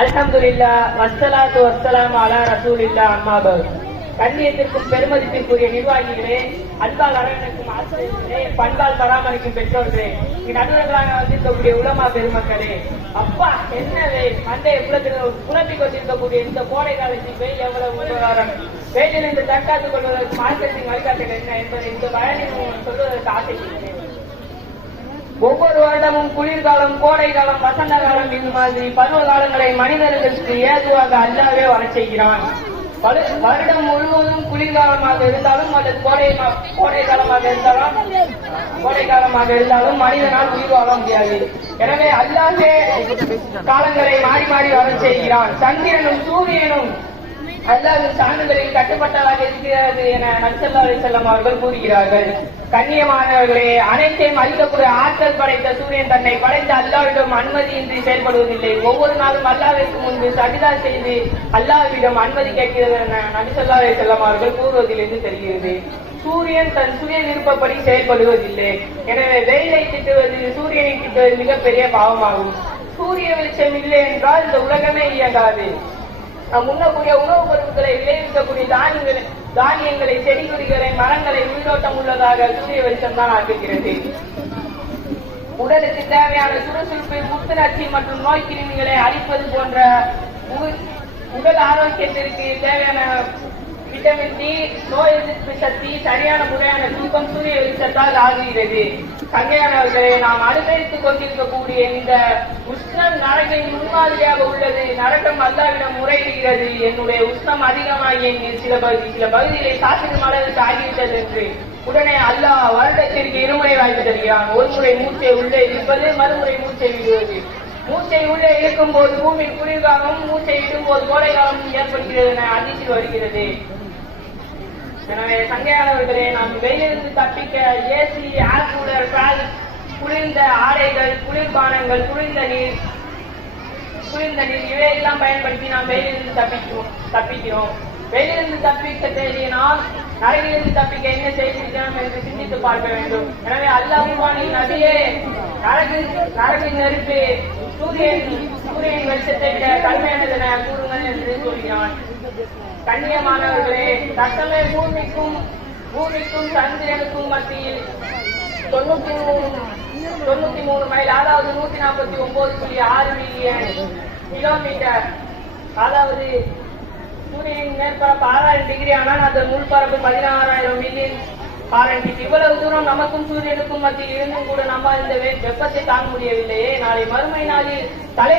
அல்ஹம்துலில்லாஹ் வஸ்ஸலாத்து வஸ்ஸலாமு அலா ரசூலில்லாஹ் அம்மா பஅத். கண்ணியத்திற்கும் பெருமதிப்பிற்குரிய நிர்வாகிகளே, அன்பால் அரவணைக்கும் ஆசிரியர்களே, பண்பால் பராமரிக்கும் பெற்றோர்களே, நடுவர்களாக வந்திருக்கக்கூடிய உலமா பெருமக்களே, அப்பா என்னவே மண்டைய குழப்பிக் கொண்டிருக்கக்கூடிய இந்த கோடை காலத்தில் வெயில் எவ்வளவு உபகாரம், வெயிலிருந்து தற்காத்துக் கொள்வதற்கு மார்க்கத்தின் வழிகாட்டுகள் என்ன என்பதை இந்த பயனில் சொல்வதற்கு ஆசைப்படுகிறேன். ஒவ்வொரு வருடமும் குளிர்காலம், கோடை காலம், வசந்த காலம் இது மாதிரி பருவ காலங்களை மனிதர்களுக்கு ஏதுவாக அல்லாவே வரச் செய்கிறான். வருடம் முழுவதும் குளிர்காலமாக இருந்தாலும் அல்லது கோடை காலமாக இருந்தாலும் மனிதனால் உயிர் வாழ முடியாது. எனவே அல்லாஹ்வே காலங்களை மாறி மாறி வரச் செய்கிறான். சந்திரனும் சூரியனும் அல்லாஹ்வின் சான்றுகளில் கட்டுப்பட்டதாக இருக்கிறது என நபி ஸல்லல்லாஹு அலைஹி வஸல்லம் அவர்கள் கூறுகிறார்கள். கண்ணியமானவர்களே, அனைத்தையும் அழிக்கக்கூடிய ஆற்றல் படைத்த சூரியன் தன்னை படைத்த அல்லாஹ்விடம் அனுமதியின்றி செயல்படுவதில்லை. ஒவ்வொரு நாளும் அல்லாஹ்விற்கு முன்பு சஜிதா செய்து அல்லாஹ்விடம் அனுமதி கேட்கிறது என நபி ஸல்லல்லாஹு அலைஹி வஸல்லம் அவர்கள் கூறுவதிலிருந்து தெரிகிறது. சூரியன் தன் சுய விருப்பப்படி செயல்படுவதில்லை. எனவே வெயிலை திட்டுவது, சூரியனை திட்டுவது மிகப்பெரிய பாவமாகும். சூரிய வெளிச்சம் இல்லை என்றால் இந்த உலகமே இயங்காது. நாம் உண்ணக்கூடிய உணவுப் பொருட்களை விளைவிக்கக்கூடிய தானியங்களை, செடி கொடிகளை, மரங்களை உயிரோட்டம் உள்ளதாக சூரிய வெளிச்சம் தான் ஆக்குகிறது. உடலுக்கு தேவையான சுறுசுறுப்பு, புத்துணர்ச்சி மற்றும் நோய் கிருமிகளை அழிப்பது போன்ற உடல் ஆரோக்கியத்திற்கு தேவையான விட்டமின் டி, நோய் எதிர்ப்பு சக்தி, சரியான முறையான தூக்கம் சூரிய வெளிச்சத்தால் ஆகுகிறது. கங்கையானவர்களே, நாம் அனுபவித்துக் கொண்டிருக்கக்கூடிய இந்த உஷ்ணம் நரகின் முன்மாதிரியாக உள்ளது. நரகம் அல்லாஹ்விடம் முறையிடுகிறது, என்னுடைய உஷ்ணம் அதிகமாகி சில பகுதிகளை சாத்திடும் அளவுக்கு ஆகிவிட்டது என்று. உடனே அல்லாஹ் வருடத்திற்கு இருமுறை வாய்ப்பு தருகிறான். ஒரு முறை மூச்சை உள்ளே இழுப்பது, மறுமுறை மூச்சை விடுவது. மூச்சை உள்ளே இழுக்கும் போது பூமி குளிர்காலம், மூச்சை இடும்போது கோடை காலம் ஏற்படுகிறது என ஹதீஸில் வருகிறது. எனவே சங்கையானவர்களே, நாம் வெயிலிருந்து தப்பிக்க ஏசி, ஏர் கூலர், ஃபேன், குளிர்ந்த ஆடைகள், குளிர்பானங்கள், குளிர்ந்த நீர் இவையெல்லாம் பயன்படுத்தி நாம் வெயிலிருந்து தப்பிக்கிறோம். வெயிலிருந்து தப்பிக்க தேடிய நாம் நரகிலிருந்து தப்பிக்க என்ன செய்திருக்கிறோம் என்று சிந்தித்து பார்க்க வேண்டும். எனவே அல்லாஹ்வின் நபியே, நரகின் நெருப்பு சூரியன் வெளிச்சத்தை விட கடுமையானது என கூறுங்கள் என்று சொல்கிறான். கண்ணியமானவர்களே, தசமே பூமிக்கும் சந்திரனுக்கும் மத்தியில் 93 மைல், அதாவது 149.6 மில்லியன் கிலோமீட்டர், அதாவது சூரியனின் மேற்பரப்பு 6000 டிகிரி ஆனால் அதன் உள்பரப்பு 16,000 மில்லியன் ஃபாரன்ஹீட். இவ்வளவு தூரம் நமக்கும் சூரியனுக்கும் மத்தியில் இருந்தும் கூட நம்ம இந்த வெப்பத்தை தாங்க முடியவில்லையே. நாளை மறுமை நாளில் தலை